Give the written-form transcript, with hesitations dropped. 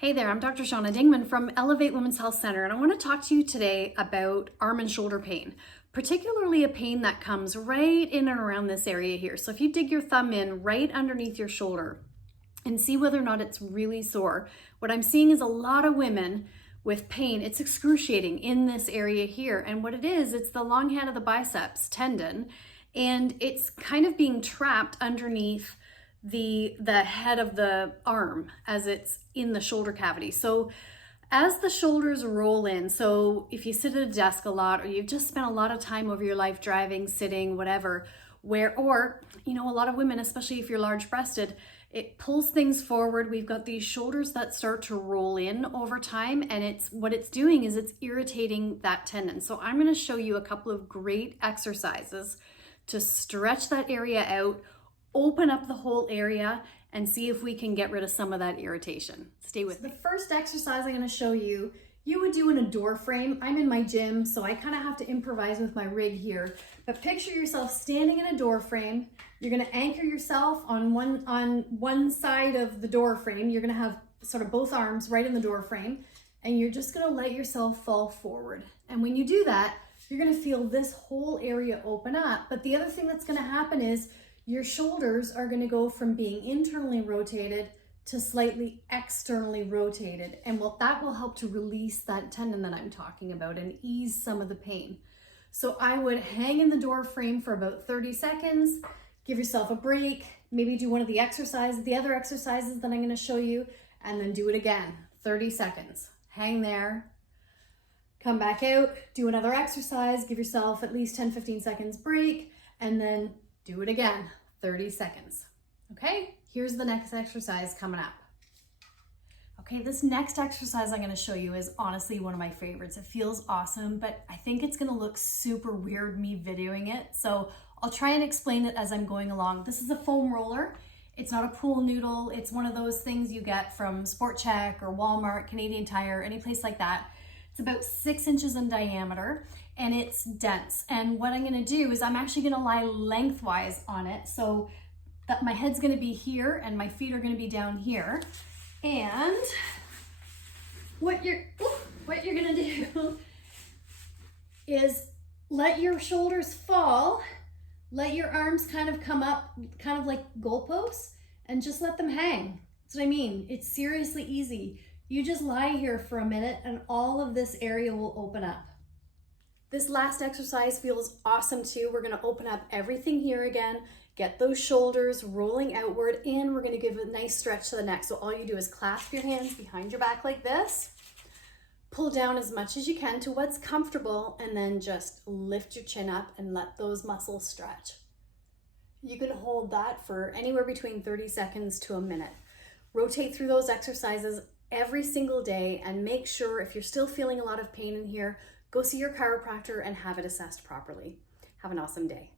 Hey there, I'm Dr. Shauna Dingman from Elevate Women's Health Center, and I want to talk to you today about arm and shoulder pain, particularly a pain that comes right in and around this area here. So if you dig your thumb in right underneath your shoulder and see whether or not it's really sore, what I'm seeing is a lot of women with pain. It's excruciating in this area here, and what it is, it's the long head of the biceps tendon, and it's kind of being trapped underneath the head of the arm as it's in the shoulder cavity. So as the shoulders roll in, so if you sit at a desk a lot, or you've just spent a lot of time over your life driving, sitting, whatever, or a lot of women, especially if you're large breasted, it pulls things forward. We've got these shoulders that start to roll in over time, and what it's doing is it's irritating that tendon. So I'm going to show you a couple of great exercises to stretch that area out, open up the whole area, and see if we can get rid of some of that irritation. Stay with me. The first exercise I'm going to show you, you would do in a door frame. I'm in my gym, so I kind of have to improvise with my rig here. But picture yourself standing in a door frame. You're going to anchor yourself on one side of the door frame. You're going to have sort of both arms right in the door frame, and you're just going to let yourself fall forward. And when you do that, you're going to feel this whole area open up. But the other thing that's going to happen is your shoulders are going to go from being internally rotated to slightly externally rotated. And that will help to release that tendon that I'm talking about and ease some of the pain. So I would hang in the door frame for about 30 seconds, give yourself a break, maybe do one of the other exercises that I'm going to show you, and then do it again, 30 seconds. Hang there, come back out, do another exercise, give yourself at least 10-15 seconds break, and then do it again, 30 seconds. Okay, here's the next exercise coming up. Okay, this next exercise I'm going to show you is honestly one of my favorites. It feels awesome, but I think it's going to look super weird me videoing it. So I'll try and explain it as I'm going along. This is a foam roller. It's not a pool noodle. It's one of those things you get from Sport Chek or Walmart, Canadian Tire, any place like that. It's about 6 inches in diameter, and it's dense. And what I'm gonna do is I'm actually gonna lie lengthwise on it, so that my head's gonna be here and my feet are gonna be down here. And what you're gonna do is let your shoulders fall, let your arms kind of come up, kind of like goalposts, and just let them hang. That's what I mean. It's seriously easy. You just lie here for a minute and all of this area will open up. This last exercise feels awesome too. We're gonna open up everything here again, get those shoulders rolling outward, and we're gonna give a nice stretch to the neck. So all you do is clasp your hands behind your back like this, pull down as much as you can to what's comfortable, and then just lift your chin up and let those muscles stretch. You can hold that for anywhere between 30 seconds to a minute. Rotate through those exercises every single day, and make sure if you're still feeling a lot of pain in here, go see your chiropractor and have it assessed properly. Have an awesome day.